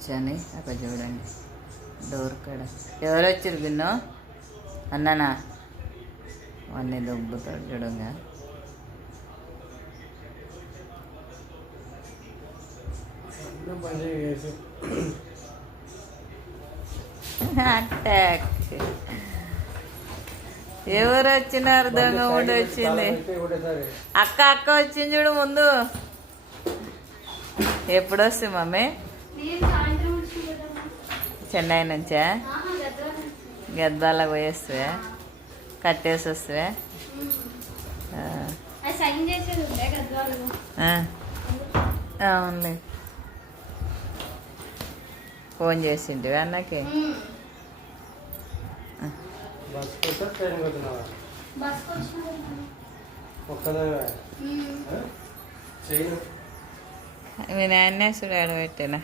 కూర్చొని అక్కడ చూడండి డోర్ కాడ ఎవరు వచ్చారు బిన్నో అన్నానా అన్నీ దొబ్బుతాడు చూడంగా. అటాక్ ఎవరు వచ్చినారు? దొంగ ఉండి వచ్చింది. అక్క అక్క వచ్చింది చూడు ముందు. ఎప్పుడు వస్తుంది మమ్మీ? చెన్నై నుంచా? గద్వాలకు పోయేస్తే కట్టేసి వస్తే అవునులే. ఫోన్ చేసింటివి అన్నకి? మీ నాన్నే చూడాడు పెట్టినా